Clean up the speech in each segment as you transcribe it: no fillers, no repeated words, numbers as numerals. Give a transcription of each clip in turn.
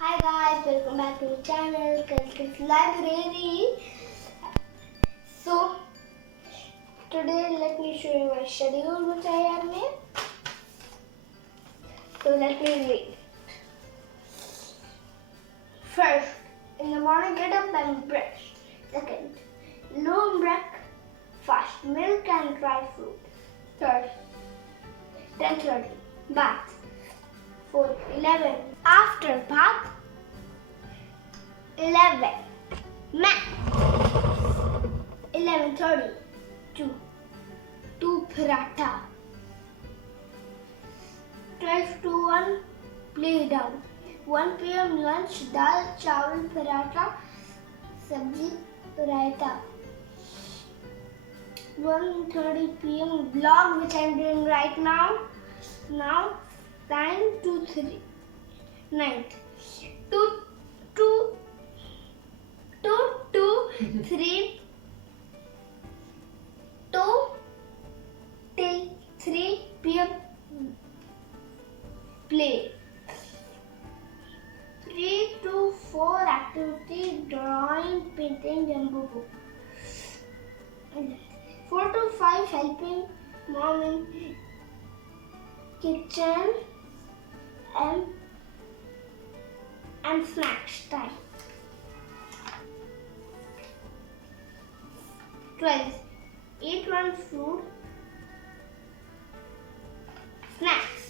Hi guys, welcome back to the channel Kalkin's Library. So today let me show you my schedule which I have made. So let me read. First, in the morning get up and brush. Second, low breakfast, milk and dry fruit. Third, 10:30, bath. Fourth, 11, after bath. 11, math. 11:30, 2 paratha. 12 to 1, play down. 1 p.m. lunch, dal, chawal, paratha, sabji, raita. 1:30 p.m. vlog which I am doing right now. Now 9 to 3. 9th. 2 to 3. 2 till 3 p.m. play. 3 to 4 activity, drawing, painting, jumbo book. 4 to 5 helping mom in kitchen and snacks time. 12. Eat one food. Snacks.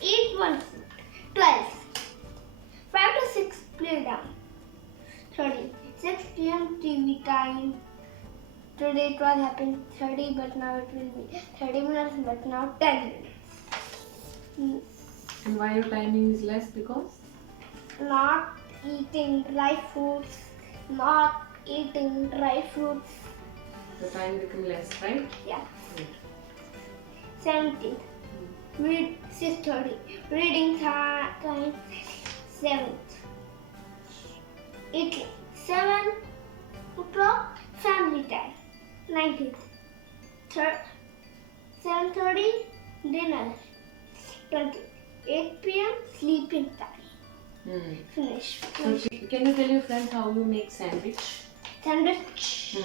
Eat one food. 12. 5 to 6 play down. 30. 6 p.m. TV time. Today it was happened 30 but now it will be 30 minutes but now 10 minutes. And why your timing is less? Because? Not eating dry fruits. Not eating dry fruits. The time become less, right? Yeah. Good. 17th. Read 6:30. Reading time 7th. Eating 7 o'clock. Family time. 19th. 7:30. Dinner. 20th. 8 p.m. sleeping time. Finish. So, can you tell your friends how you make sandwich? Sandwich.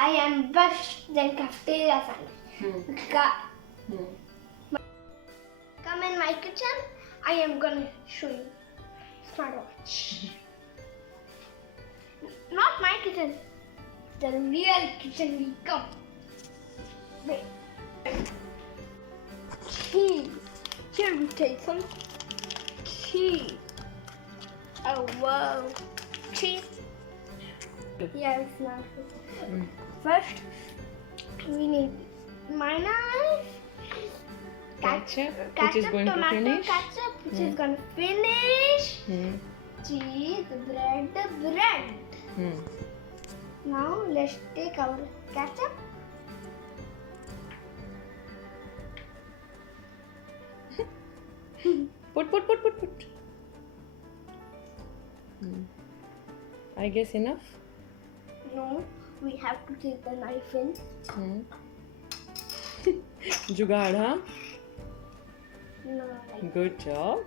I am best than cafeteria sandwich. Come in my kitchen. I am gonna show you smartwatch. Not my kitchen. The real kitchen will come. Wait. Cheese. Here we take some cheese. Oh wow. Cheese. Yeah, it's not good. First, we need mayonnaise, Ketchup, which is going to tomato finish. ketchup, which is going to finish. Cheese, bread. Now let's take our ketchup. Put. I guess enough. No, we have to take the knife in. Jugaad, huh? No, like Good job.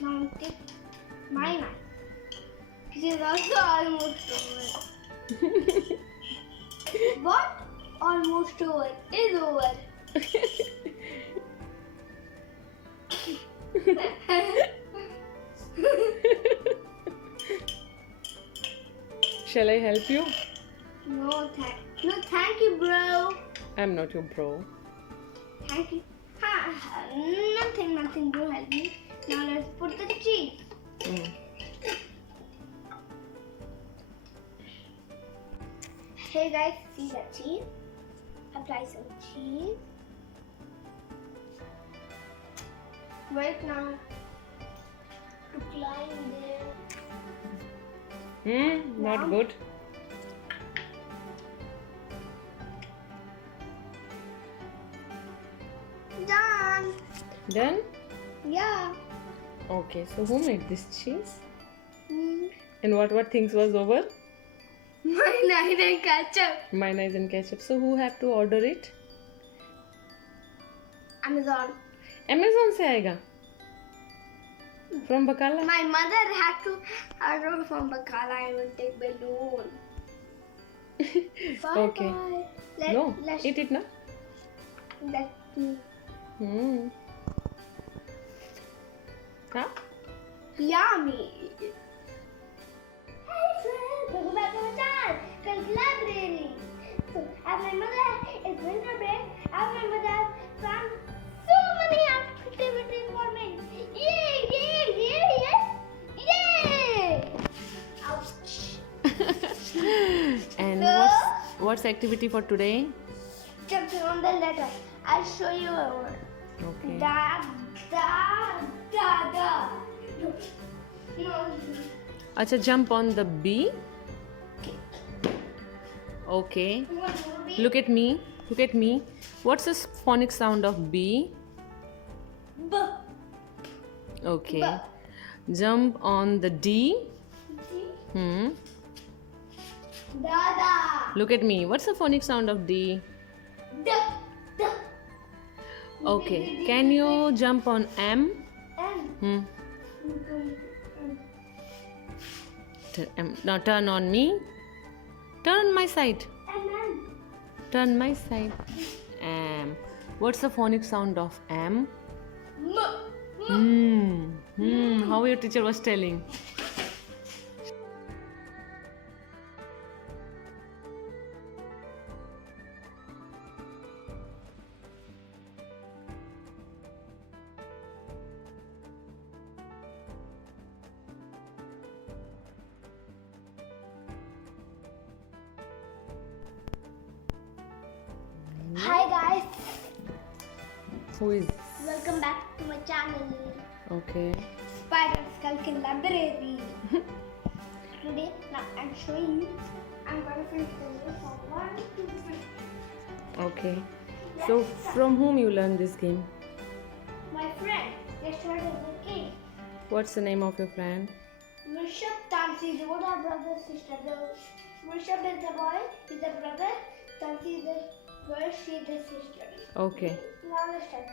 now take my knife. It is also almost over. What? Almost over. Is over. Shall I help you? No, thank you, bro. I'm not your bro. Thank you. Nothing, bro. Help me. Now let's put the cheese. Hey guys, see the cheese? Apply some cheese. Wait now to climb there. Not Now. good. Done. Done? Yeah. Okay, so who made this cheese? Mm. And what things was over? Mayonnaise and ketchup. Mayonnaise and ketchup. So who have to order it? Amazon. Amazon से आएगा. From Bacala. My mother had to order from Bacala. I will take balloon. Bye Okay. bye. No, Let's eat it now. let me. Huh? Yummy. Hey friends, welcome back to my channel, Kalkin Library. So, as my mother is winter break, as my mother has planned so many activities for me. Yay, yay, yay, yay, yay! Ouch. And So- what's the activity for today? Jumping on the letter. I'll show you a word. Okay. Da, da, da, da. No. Acha, jump on the B. Okay. You want to be? Look at me. Look at me. What's the phonic sound of B? B. Okay. B. Jump on the D. D. Hmm. Da, da. Look at me. What's the phonic sound of D? D. D. Okay. Can you jump on M? M. Hmm. Now turn on me. Turn on my side. M. Turn my side. M. What's the phonic sound of M? M. How your teacher was telling. Hi guys, Who is? welcome back to my channel, Okay. Spider's Kalkin Library. Today, now I'm showing you. I'm going to finish the list of 1, 2, 3. Okay. So from whom you learned this game? My friend, they started the game. What's the name of your friend? Rishabh, Tansi, they both are brother, sister. Rishabh is the boy, he's the brother. Tansi is the girl, she is the sister. Okay. Now let's start.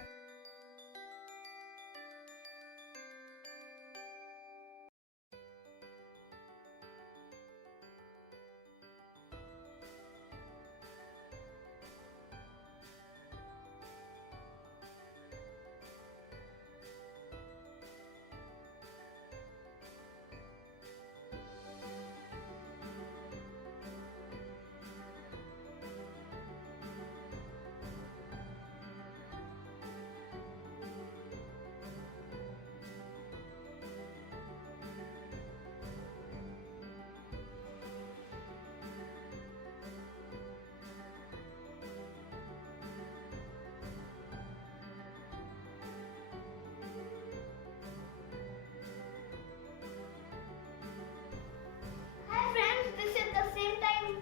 Hi friends, this is the same time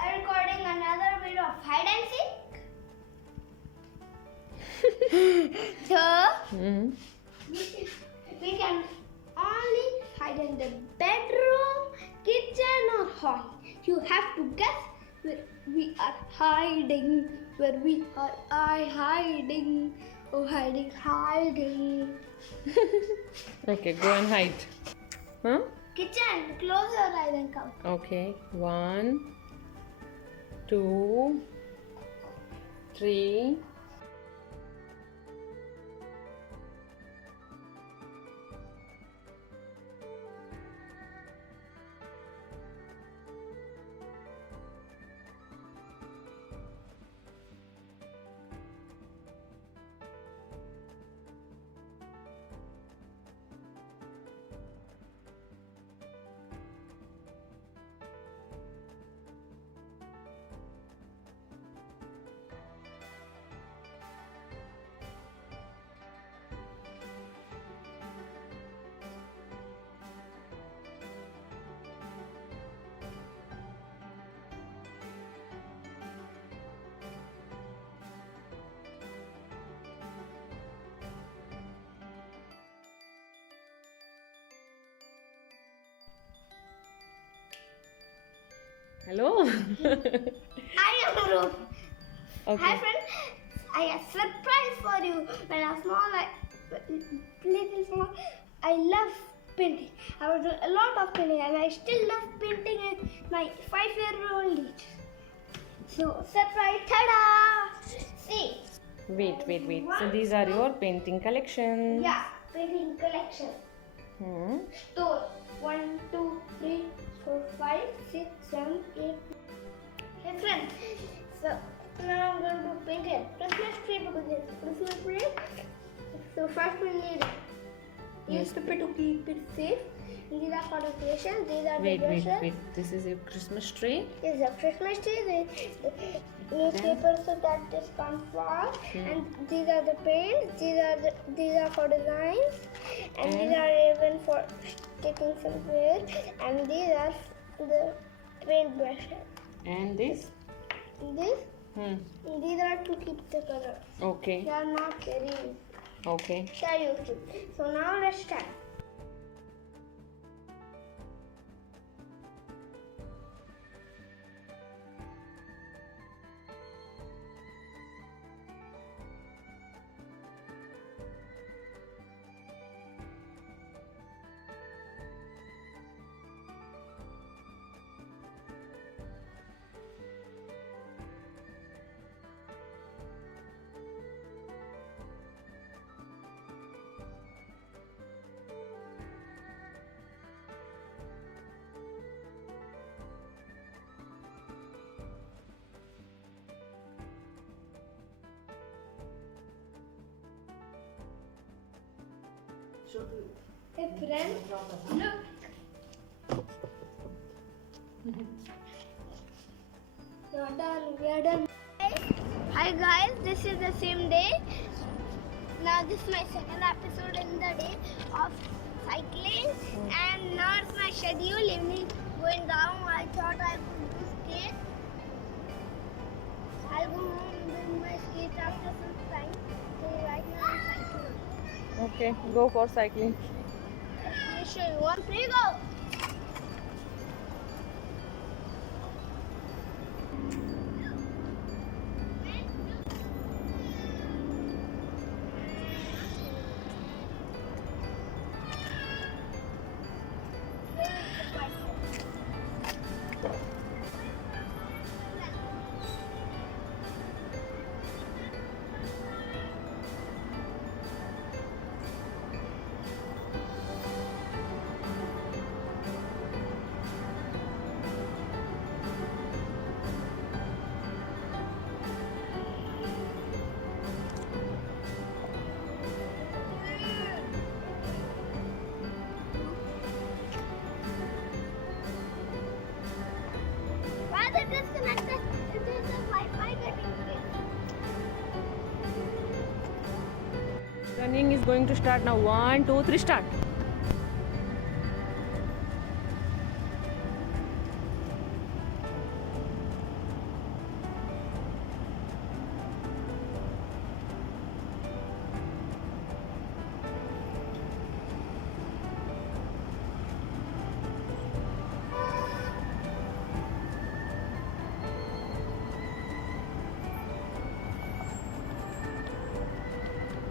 I'm recording another video of hide and seek. So Hmm. we can only hide in the bedroom, kitchen or hall. You have to guess where we are hiding. Where we are hiding. Oh hiding, hiding. Okay, go and hide. Huh? Kitchen, close your eyes and count. Okay. 1, 2, 3. Hello. I am Ruth. Okay. Hi friend, I have a surprise for you. When I was small, little small, I love painting. I was doing a lot of painting, and I still love painting at my 5-year-old age. So surprise, ta-da! See. Wait. So these are your painting collections. Yeah, painting collection. Store 1, 2, 3, 4, 5, 6, 7, 8. Hey friends, so now I'm going to paint it. Christmas tree to begin. Christmas tree. So first we need newspaper to keep it safe. These are for decoration. These are decoration. Wait. This is your Christmas tree. This is a Christmas tree. The newspaper so that this can't fall. And these are the paints. These are for designs. And these are even for sticking somewhere. And these are the paint brushes. And this? These are to keep the colors. Okay. They are not very easy. Okay. Shall use it. So now let's start. Hey friends, look. We are done. Hi guys, this is the same day. Now this is my second episode in the day of cycling, and now it's my schedule. Evening going down. I thought I would do skate. I'll go home with my skate after some time. So right now I'm cycling. Okay, go for cycling. Let me show you. 1, 3, go! Disconnected. It is a Wi-Fi getting fixed. Running is going to start now. 1, 2, 3, start.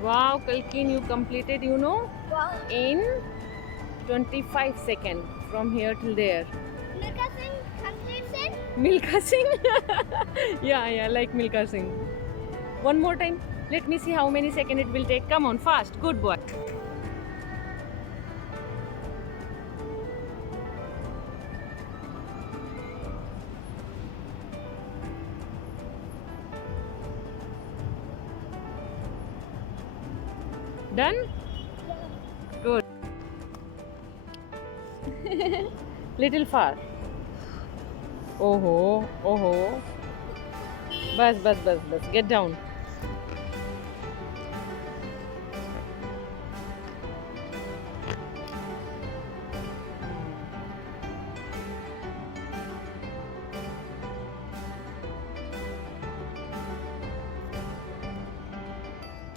Wow, Kalkin, you completed, Wow. in 25 seconds from here till there. Milka Singh completes it. Milka Singh? yeah, like Milka Singh. One more time. Let me see how many seconds it will take. Come on, fast. Good boy. Done? Good. Little far. Oh. Bus. Get down.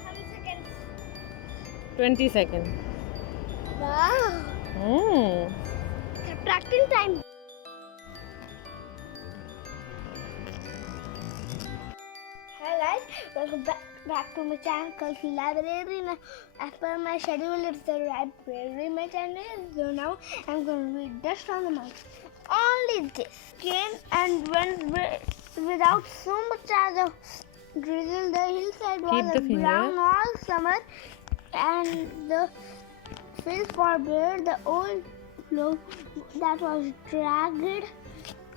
How many seconds? 20 seconds. Wow. Subtracting time. Hi guys, welcome back back to my channel Kalkin Library. Now, as per my schedule, it's the library my channel. So now I'm going to read just on the mic. Only this came and went without so much as a drizzle. The hillside was Keep the finger. brown all summer, and the fields were bare. The old plough that was dragged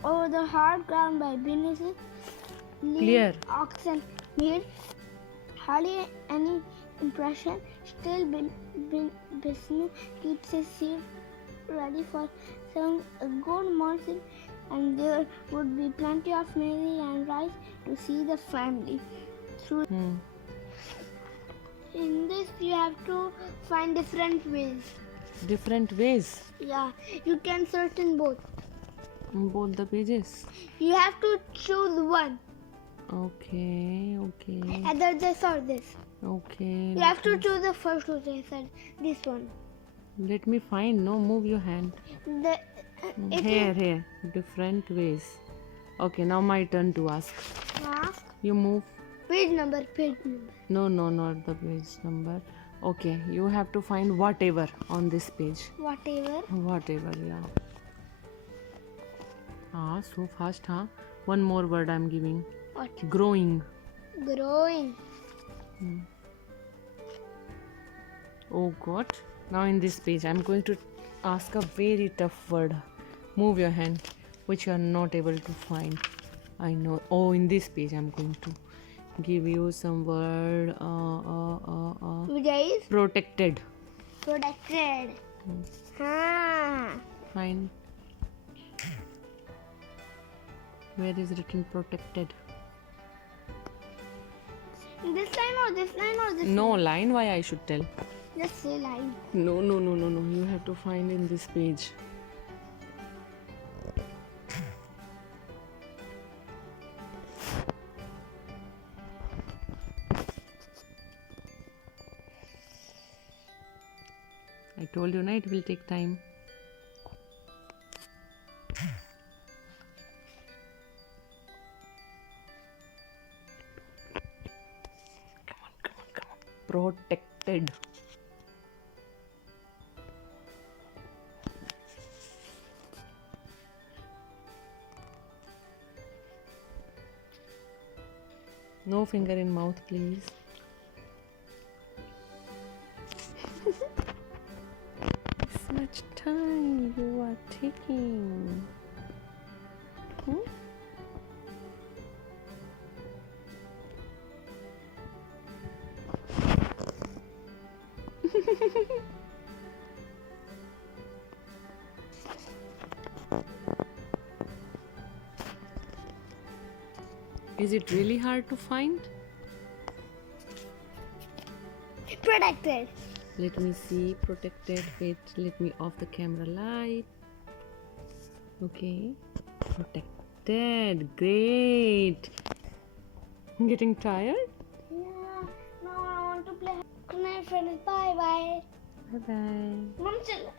over the hard ground by businesses, Clear. oxen made hardly any impression. Still, business keeps his seat ready for sowing a good monsoon, and there would be plenty of maize and rice to see the family through. In this, you have to find different ways. Different ways. Yeah, you can search in both. Both the pages. You have to choose one, Okay. either this or this. Okay. You have to choose the first one, this one. Let me find. No, move your hand. Here. Different ways. Okay, now my turn to ask. Ask. You move. Page number. No, not the page number. Okay, you have to find whatever on this page. Whatever. Yeah. So fast, huh? One more word I'm giving. What? Growing. Oh God. Now in this page, I'm going to ask a very tough word. Move your hand, which you are not able to find. I know. Oh, in this page, I'm going to give you some word. Which is Protected. Fine. Where is written protected? This line or this No line. Why I should tell? Just say line. No. You have to find in this page. I told you, na, it will take time. Come on. Protected. No finger in mouth, please. This much time you are taking. Is it really hard to find? Protected. Let me see. Protected. Wait, let me off the camera light. Okay. Protected. Great. Getting tired? Yeah. Now I want to play. Good night, friends. Bye. Bye bye. Mom, chill.